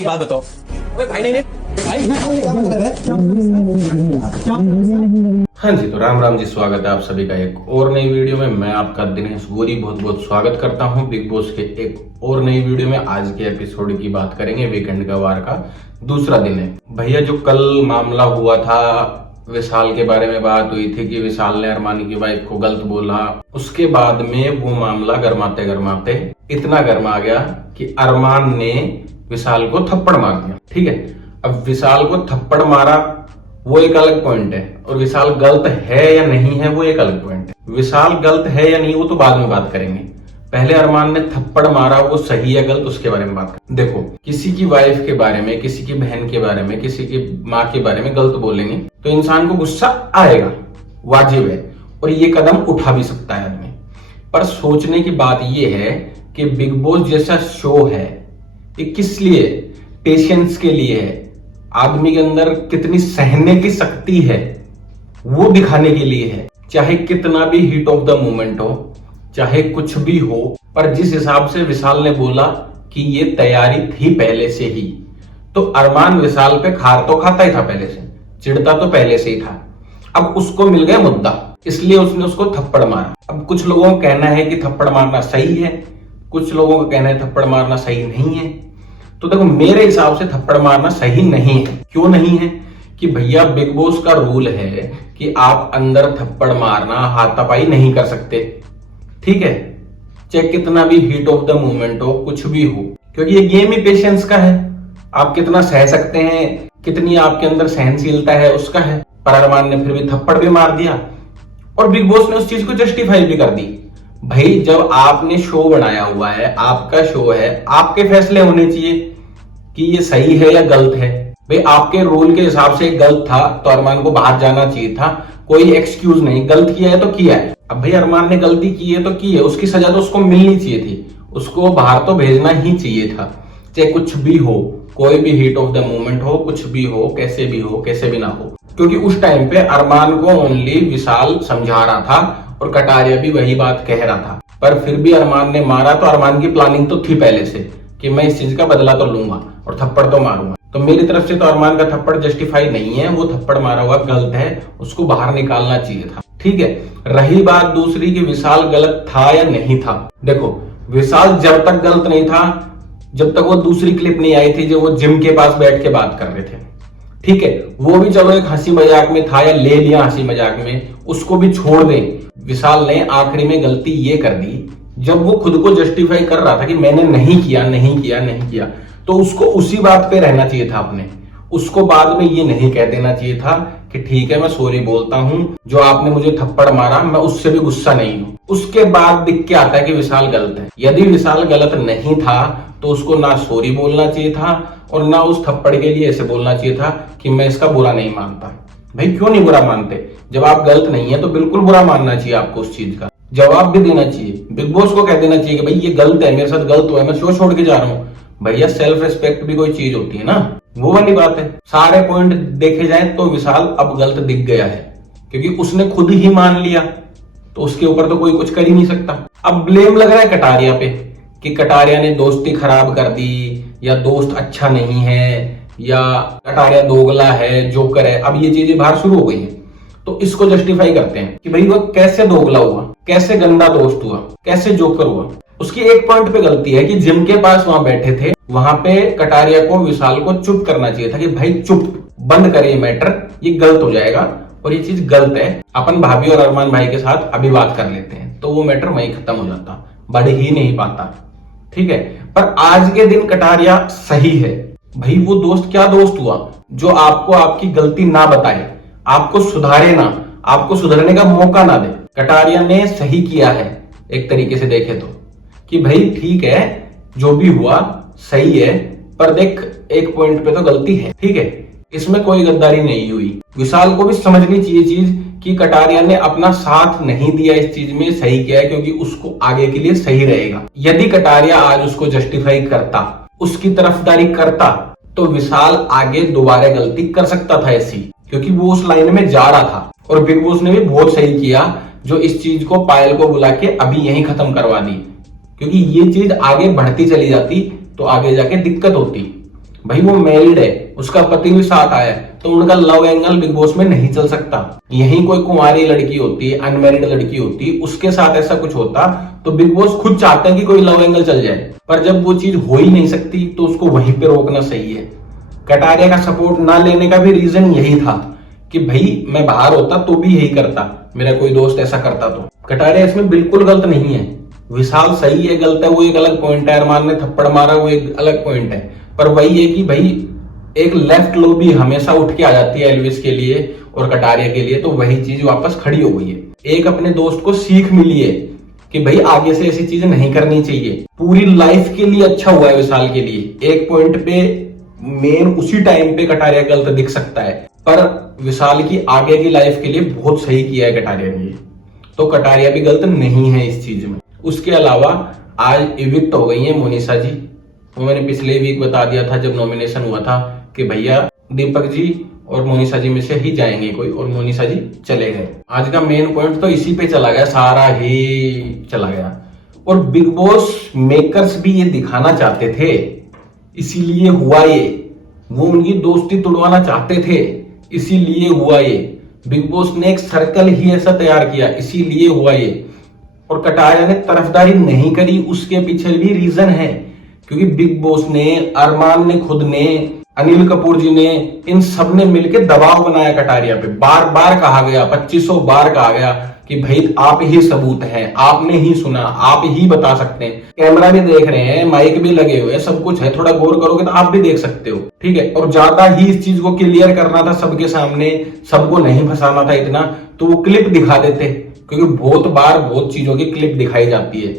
बात बताओ। अबे भाई नहीं भाई। हाँ जी, तो राम राम जी, स्वागत है आप सभी का एक और नई वीडियो में। मैं आपका दिनेश गोरी बहुत बहुत स्वागत करता हूं बिग बॉस के एक और नई वीडियो में। आज के एपिसोड की बात करेंगे। वीकेंड का वार का दूसरा दिन है भैया। जो कल मामला हुआ था, विशाल के बारे में बात हुई थी कि विशाल ने अरमानी की वाइफ को गलत बोला। उसके बाद में वो मामला गरमाते गरमाते इतना गर्मा गया कि अरमान ने विशाल को थप्पड़ मार दिया। ठीक है, अब विशाल को थप्पड़ मारा वो एक अलग पॉइंट है, और विशाल गलत है या नहीं है वो एक अलग पॉइंट है। विशाल गलत है या नहीं वो तो बाद में बात करेंगे। पहले अरमान ने थप्पड़ मारा, वो सही है गलत, उसके बारे में बात करें। देखो, किसी की वाइफ के बारे में, किसी की बहन के बारे में, किसी की माँ के बारे में गलत बोलेंगे तो इंसान को गुस्सा आएगा, वाजिब है, और ये कदम उठा भी सकता है आदमी। पर सोचने की बात ये है कि बिग बॉस जैसा शो है, ये किस लिए? पेशेंस के लिए है। आदमी के अंदर कितनी सहने की शक्ति है वो दिखाने के लिए है। चाहे कितना भी हीट ऑफ द मोमेंट हो, चाहे कुछ भी हो, पर जिस हिसाब से विशाल ने बोला कि ये तैयारी थी पहले से ही, तो अरमान विशाल पे खार तो खाता ही था पहले से, चिढ़ता तो पहले से ही था। अब उसको मिल गया मुद्दा, इसलिए उसने उसको थप्पड़ मारा। अब कुछ लोगों का कहना है कि थप्पड़ मारना सही है, कुछ लोगों का कहना है थप्पड़ मारना सही नहीं है। तो देखो, मेरे हिसाब से थप्पड़ मारना सही नहीं है। क्यों नहीं है? कि भैया बिग बॉस का रूल है कि आप अंदर थप्पड़ मारना, हाथापाई नहीं कर सकते। ठीक है, चाहे कितना भी हीट ऑफ द मोमेंट हो, कुछ भी हो, क्योंकि ये गेम ही पेशेंस का है। आप कितना सह सकते हैं, कितनी आपके अंदर सहनशीलता है, उसका है। पर अरमान ने फिर भी थप्पड़ भी मार दिया, और बिग बॉस ने उस चीज को जस्टिफाई भी कर दी। भाई, जब आपने शो बनाया हुआ है, आपका शो है, आपके फैसले होने चाहिए कि ये सही है या गलत है। भाई, आपके रूल के हिसाब से गलत था तो अरमान को बाहर जाना चाहिए था, कोई एक्सक्यूज नहीं। गलत किया है तो किया है। अब भाई, अरमान ने गलती की है तो की है, उसकी सजा तो उसको मिलनी चाहिए थी, उसको बाहर तो भेजना ही चाहिए था। चाहे कुछ भी हो, कोई भी हीट ऑफ द मोमेंट हो, कुछ भी हो, कैसे भी ना हो, क्योंकि उस टाइम पे अरमान को ओनली विशाल समझा रहा था और कटारिया भी वही बात कह रहा था। पर फिर भी अरमान ने मारा, तो अरमान की प्लानिंग तो थी पहले से कि मैं इस चीज का बदला तो लूंगा और थप्पड़ तो मारूंगा। तो मेरी तरफ से तो अरमान का थप्पड़ जस्टिफाई नहीं है, वो थप्पड़ मारा हुआ गलत है, उसको बाहर निकालना चाहिए था। ठीक है, रही बात दूसरी कि विशाल गलत था या नहीं था। देखो, विशाल जब तक गलत नहीं था जब तक वो दूसरी क्लिप नहीं आई थी जो वो जिम के पास बैठ के बात कर रहे थे। ठीक है, वो भी चलो एक हंसी मजाक में था, या ले लिया हंसी मजाक में, उसको भी छोड़ दें। विशाल ने आखिरी में गलती ये कर दी जब वो खुद को जस्टिफाई कर रहा था कि मैंने नहीं किया, तो उसको उसी बात पे रहना चाहिए था अपने। उसको बाद में ये नहीं कह देना चाहिए था कि ठीक है मैं सॉरी बोलता हूं, जो आपने मुझे थप्पड़ मारा मैं उससे भी गुस्सा नहीं हूं। उसके बाद दिख के आता है कि विशाल गलत है। यदि विशाल गलत नहीं था तो उसको ना सॉरी बोलना चाहिए था और ना उस थप्पड़ के लिए ऐसे बोलना चाहिए था कि मैं इसका बुरा नहीं मानता। भाई, क्यों नहीं बुरा मानते? जब आप गलत नहीं है तो बिल्कुल बुरा मानना चाहिए आपको, उस चीज का जवाब भी देना चाहिए। बिग बॉस को कह देना चाहिए कि भाई ये गलत है, मेरे साथ गलत हुआ है, मैं शो छोड़ के जा रहा हूँ। भैया, सेल्फ रिस्पेक्ट भी कोई चीज होती है ना, वो वाली बात है। सारे पॉइंट देखे जाए तो विशाल अब गलत दिख गया है, क्योंकि उसने खुद ही मान लिया, तो उसके ऊपर तो कोई कुछ कर ही नहीं सकता। अब ब्लेम लग रहा है कटारिया पे कि कटारिया ने दोस्ती खराब कर दी, या दोस्त अच्छा नहीं है, या कटारिया दोगला है, जोकर है। अब ये चीजें बाहर शुरू हो गई है, तो इसको जस्टिफाई करते हैं कि भाई वो कैसे दोगला हुआ, कैसे गंदा दोस्त हुआ, कैसे जोकर हुआ। उसकी एक पॉइंट पे गलती है कि जिम के पास वहां बैठे थे, वहां पे कटारिया को विशाल को चुप करना चाहिए था कि भाई चुप, बंद करे मैटर, ये गलत हो जाएगा और ये चीज गलत है। अपन भाभी और अरमान भाई के साथ अभी बात कर लेते हैं, तो वो मैटर वहीं खत्म हो जाता, बढ़ ही नहीं पाता। ठीक है, पर आज के दिन कटारिया सही है। भाई, वो दोस्त क्या दोस्त हुआ जो आपको आपकी गलती ना बताए, आपको सुधारे ना, आपको सुधरने का मौका ना दे। कटारिया ने सही किया है एक तरीके से देखे तो, कि भाई ठीक है जो भी हुआ सही है, पर देख एक पॉइंट पे तो गलती है। ठीक है, इसमें कोई गद्दारी नहीं हुई। विशाल को भी समझनी चाहिए चीज कि कटारिया ने अपना साथ नहीं दिया इस चीज में, सही किया है, क्योंकि उसको आगे के लिए सही रहेगा। यदि कटारिया आज उसको जस्टिफाई करता, उसकी तरफदारी करता, तो विशाल आगे दोबारा गलती कर सकता था ऐसी, क्योंकि वो उस लाइन में जा रहा था। और बिग बॉस ने भी बहुत सही किया जो इस चीज को पायल को बुला के अभी यहीं खत्म करवा दी, क्योंकि ये चीज आगे बढ़ती चली जाती तो आगे जाके दिक्कत होती। भाई वो मैरिड है, उसका पति भी साथ आया है, तो उनका लव एंगल बिग बॉस में नहीं चल सकता। यही कोई कुंवारी लड़की होती, अनमैरिड लड़की होती, उसके साथ ऐसा कुछ होता तो बिग बॉस खुद चाहते हैं कि कोई लव एंगल चल जाए, पर जब वो चीज हो ही नहीं सकती तो उसको वहीं पे रोकना सही है। कटारिया का सपोर्ट ना लेने का भी रीजन यही था कि भाई मैं बाहर होता तो भी यही करता, मेरा कोई दोस्त ऐसा करता तो। कटारिया इसमें बिल्कुल गलत नहीं है, विशाल सही है, गलत है वो एक अलग पॉइंट है, अरमान ने थप्पड़ मारा वो एक अलग पॉइंट है, पर वही है कि भाई एक लेफ्ट लॉबी हमेशा उठ के आ जाती है एल्विस के लिए और कटारिया के लिए, तो वही चीज वापस खड़ी हो गई है। एक अपने दोस्त को सीख मिली है कि भाई आगे से ऐसी चीजें नहीं करनी चाहिए। पूरी लाइफ के लिए अच्छा हुआ है विशाल के लिए। एक पॉइंट पे मेन उसी टाइम पे कटारिया गलत दिख सकता है, पर विशाल की आगे की लाइफ के लिए बहुत सही किया है कटारिया ने, तो कटारिया भी गलत नहीं है इस चीज में। उसके अलावा आज इविक्ट हो गई है मोनिशा जी, वो मैंने पिछले वीक बता दिया था जब नॉमिनेशन हुआ था कि भैया दीपक जी और मोनिशा जी में से ही जाएंगे कोई, और मोनिशा जी चले गए। आज का मेन पॉइंट तो इसी पे चला गया, सारा ही चला गया। और बिग बॉस मेकर्स भी ये दिखाना चाहते थे, इसीलिए हुआ ये। वो उनकी दोस्ती तोड़वाना चाहते थे, इसीलिए हुआ ये। बिग बॉस ने एक सर्कल ही ऐसा तैयार किया, इसीलिए हुआ ये। और कटारिया ने तरफदारी नहीं करी, उसके पीछे भी रीजन है, क्योंकि बिग बॉस ने, अरमान ने खुद ने, अनिल कपूर जी ने, इन सब ने मिलकर दबाव बनाया कटारिया पे। बार बार कहा गया, 2500 बार कहा गया कि भाई आप ही सबूत हैं, आपने ही सुना, आप ही बता सकते हैं। कैमरा भी देख रहे हैं, माइक भी लगे हुए हैं, सब कुछ है, थोड़ा गौर करोगे तो आप भी देख सकते हो, ठीक है। और ज्यादा ही इस चीज को क्लियर करना था सबके सामने, सबको नहीं फंसाना था इतना, तो वो क्लिप दिखा देते, क्योंकि बहुत बार बहुत चीजों की क्लिप दिखाई जाती है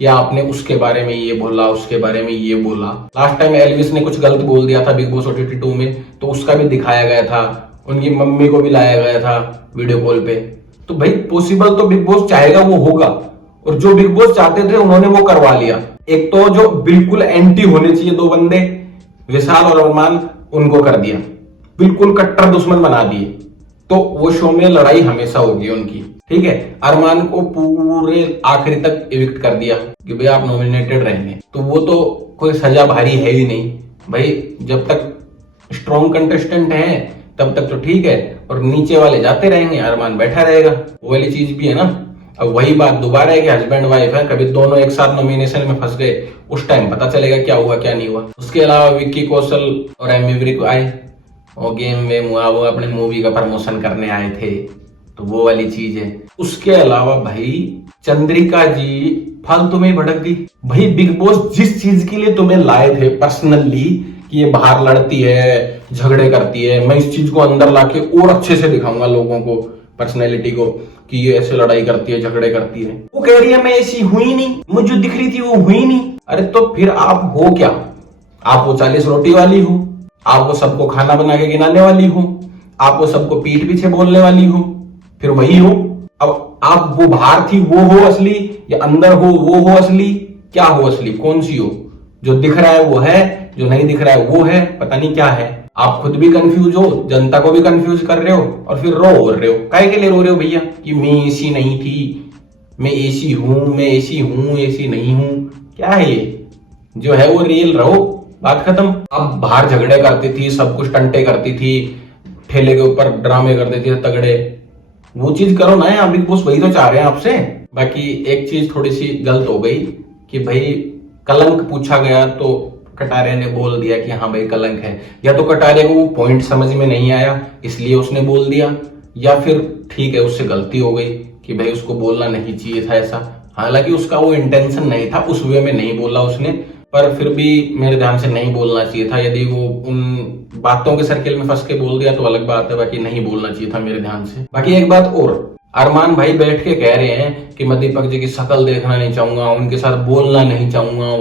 कि आपने उसके बारे में ये बोला, उसके बारे में ये बोला। लास्ट टाइम एल्विस ने कुछ गलत बोल दिया था बिग बॉस OTT 2 में, तो उसका भी दिखाया गया था, उनकी मम्मी को भी लाया गया था वीडियो कॉल पे। तो भाई पॉसिबल तो बिग बॉस चाहेगा वो होगा, और जो बिग बॉस चाहते थे उन्होंने वो करवा लिया। एक तो जो बिल्कुल एंटी होने चाहिए दो बंदे, विशाल और अरमान, उनको कर दिया, बिल्कुल कट्टर दुश्मन बना दिए, तो वो शो में लड़ाई हमेशा होगी उनकी, ठीक है। अरमान को पूरे आखिरी तक इविक्ट कर दिया कि भाई आप नॉमिनेटेड रहेंगे, तो वो तो कोई सजा भारी है ही नहीं भाई। जब तक स्ट्रॉन्ग कंटेस्टेंट है तब तक तो ठीक है, और नीचे वाले जाते रहेंगे, अरमान बैठा रहेगा, वो वाली चीज भी है ना। अब वही बात दोबारा है कि हस्बैंड वाइफ है, कभी दोनों एक साथ नॉमिनेशन में फंस गए, उस टाइम पता चलेगा क्या हुआ क्या नहीं हुआ। उसके अलावा विक्की कौशल और एमी आए और गेम में वो अपने मूवी का प्रमोशन करने आए थे, तो वो वाली चीज है। उसके अलावा भाई चंद्रिका जी फालतू में भड़क गई। भाई बिग बॉस जिस चीज के लिए तुम्हें लाए थे पर्सनली, कि ये बाहर लड़ती है, झगड़े करती है, मैं इस चीज को अंदर लाके और अच्छे से दिखाऊंगा लोगों को, पर्सनैलिटी को, कि ये ऐसे लड़ाई करती है, झगड़े करती है। वो कह रही है मैं ऐसी हुई नहीं, मुझे दिख रही थी वो हुई नहीं। अरे तो फिर आप हो क्या? आप वो 40 रोटी वाली हो, आप वो सबको खाना बना के गिनाने वाली हो, आप वो सबको पीठ पीछे बोलने वाली हो, फिर वही हो। अब आप वो बाहर थी वो हो असली, या अंदर हो वो हो असली? क्या हो असली? कौन सी हो? जो दिख रहा है वो है, जो नहीं दिख रहा है वो है, पता नहीं क्या है। आप खुद भी कंफ्यूज हो, जनता को भी कंफ्यूज कर रहे हो, और फिर रो रहे हो। काहे के लिए रो रहे हो भैया? कि मैं ऐसी नहीं थी, मैं ऐसी हूं, मैं ऐसी हूं, ऐसी नहीं हूं। क्या है ये? जो है वो रियल रहो, बात खत्म। अब बाहर झगड़े करती थी, सब कुछ टंटे करती थी, ठेले के ऊपर ड्रामे करते थे तगड़े, वो चीज करो ना। यहाँ बिग बॉस वही तो चाह रहे हैं आपसे। बाकी एक चीज थोड़ी सी गलत हो गई कि भाई कलंक पूछा गया तो कटारिया ने बोल दिया कि हाँ भाई कलंक है। या तो कटारिया को वो पॉइंट समझ में नहीं आया इसलिए उसने बोल दिया, या फिर ठीक है उससे गलती हो गई कि भाई उसको बोलना नहीं चाहिए था ऐसा। हालांकि उसका वो इंटेंशन नहीं था, उस वे में नहीं बोला उसने, पर फिर भी मेरे ध्यान से नहीं बोलना चाहिए था। यदि वो उन बातों के सर्किल में फंस के बोल दिया तो अलग बात है, बाकी नहीं बोलना चाहिए था मेरे ध्यान से। बाकी एक बात और, अरमान भाई बैठ के कह रहे हैं कि मैं दीपक जी की शक्ल देखना नहीं चाहूंगा, उनके साथ बोलना नहीं चाहूंगा,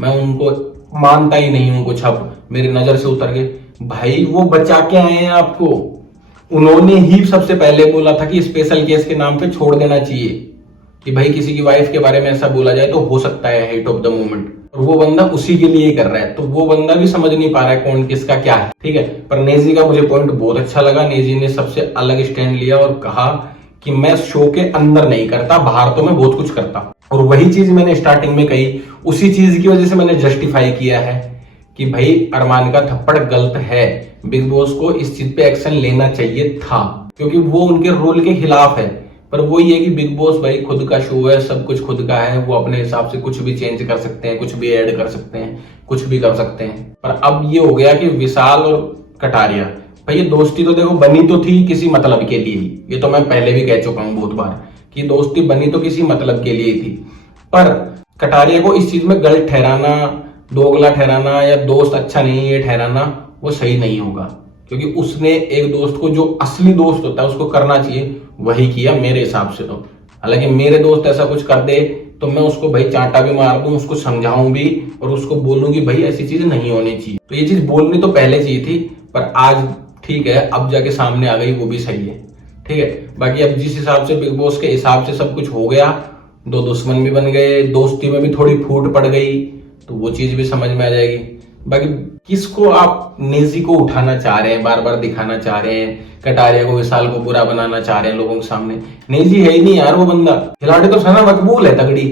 मैं उनको मानता ही नहीं हूं, कुछ अब मेरी नजर से उतर गए। भाई वो बचा के आए हैं आपको, उन्होंने ही सबसे पहले बोला था कि स्पेशल केस के नाम पे छोड़ देना चाहिए, कि भाई किसी की वाइफ के बारे में ऐसा बोला जाए तो हो सकता है हेट ऑफ द मोमेंट, और वो बंदा उसी के लिए कर रहा है। तो वो बंदा भी समझ नहीं पा रहा है कौन किसका क्या है, ठीक है। पर नेजी का मुझे पॉइंट बहुत अच्छा लगा। नेजी ने सबसे अलग स्टैंड लिया और कहा कि मैं शो के अंदर नहीं करता, बाहर तो मैं बहुत कुछ करता। और वही चीज मैंने स्टार्टिंग में कही, उसी चीज की वजह से मैंने जस्टिफाई किया है कि भाई अरमान का थप्पड़ गलत है, बिग बॉस को इस चीज पे एक्शन लेना चाहिए था, क्योंकि वो उनके रूल के खिलाफ है। पर वो ये कि बिग बॉस भाई खुद का शो है, सब कुछ खुद का है, वो अपने हिसाब से कुछ भी चेंज कर सकते हैं, कुछ भी ऐड कर सकते हैं, कुछ भी कर सकते हैं। पर अब ये हो गया कि विशाल और कटारिया, भाई ये दोस्ती तो देखो बनी तो थी किसी मतलब के लिए ही, ये तो मैं पहले भी कह चुका हूं बहुत बार कि दोस्ती बनी तो किसी मतलब के लिए ही थी। पर कटारिया को इस चीज में गलत ठहराना, दोगला ठहराना या दोस्त अच्छा नहीं है ठहराना, वो सही नहीं होगा। क्योंकि उसने एक दोस्त को, जो असली दोस्त होता है उसको करना चाहिए, वही किया मेरे हिसाब से तो। हालांकि मेरे दोस्त ऐसा कुछ कर दे तो मैं उसको भाई चांटा भी मार दूं, उसको समझाऊं भी और उसको बोलूं कि भाई ऐसी चीज नहीं होनी चाहिए। तो ये चीज बोलनी तो पहले चाहिए थी, पर आज ठीक है, अब जाके सामने आ गई, वो भी सही है। ठीक है, बाकी अब जिस हिसाब से बिग बॉस के हिसाब से सब कुछ हो गया, दो दुश्मन भी बन गए, दोस्ती में भी थोड़ी फूट पड़ गई, तो वो चीज भी समझ में आ जाएगी। बाकी किसको आप नेजी को उठाना चाह रहे हैं, बार बार दिखाना चाह रहे हैं, कटारिया को विशाल को बुरा बनाना चाह रहे हैं लोगों के सामने। नेजी है ही नहीं यार वो बंदा, खिलाड़ी तो सना मकबूल है तगड़ी।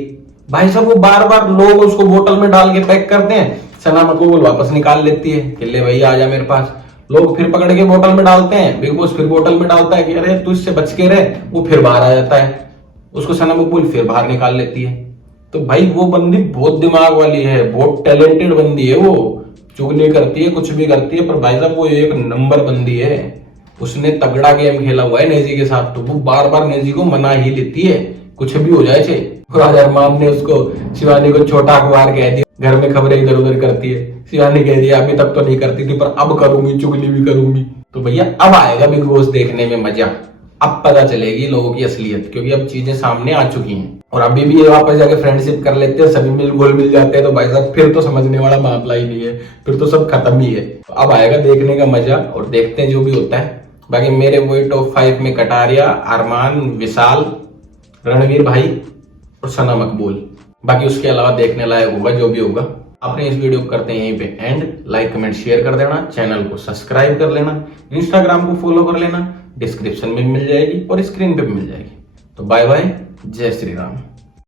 भाई साहब वो बार बार लोग उसको बोतल में डाल के पैक करते हैं, सना मकबूल वापस निकाल लेती है कि ले भैया आजा मेरे पास। लोग फिर पकड़ के बोतल में डालते हैं, बिग बॉस फिर बोतल में डालता है कि अरे तू इससे बच के रहे, वो फिर बाहर आ जाता है, उसको सना मकबूल फिर बाहर निकाल लेती है। तो भाई वो बंदी बहुत दिमाग वाली है, बहुत टैलेंटेड बंदी है, वो चुगली करती है, कुछ भी करती है, पर भाई साहब वो एक नंबर बंदी है। उसने तगड़ा गेम खेला हुआ है नेजी के साथ, तो वो बार बार नेजी को मना ही लेती है, कुछ भी हो जाए। आज अरमान ने उसको, शिवानी को छोटा अखबार कह दिया, घर में खबरें इधर उधर करती है। शिवानी कह दिया अभी तक तो नहीं करती थी पर अब करूंगी, चुगली भी करूंगी। तो भैया अब आएगा बिग बॉस देखने में मजा, अब पता चलेगी लोगों की असलियत, क्योंकि अब चीजें सामने आ चुकी हैं। और अभी भी ये वापस जाके फ्रेंडशिप कर लेते हैं, सभी मिल जाते हैं, तो भाई साहब फिर तो समझने वाला मामला ही नहीं है, फिर तो सब खत्म ही है। तो अब आएगा देखने का मजा, और देखते हैं जो भी होता है। बाकी मेरे वही टॉप 5 में कटारिया, अरमान, विशाल, रणवीर भाई और सना मकबूल। बाकी उसके अलावा देखने लायक होगा जो भी होगा। अपने इस वीडियो को करते हैं यहीं पे एंड। लाइक कमेंट शेयर कर देना, चैनल को सब्सक्राइब कर लेना, इंस्टाग्राम को फॉलो कर लेना, डिस्क्रिप्शन में मिल जाएगी और स्क्रीन पे भी मिल जाएगी। तो बाय बाय, जय श्री राम।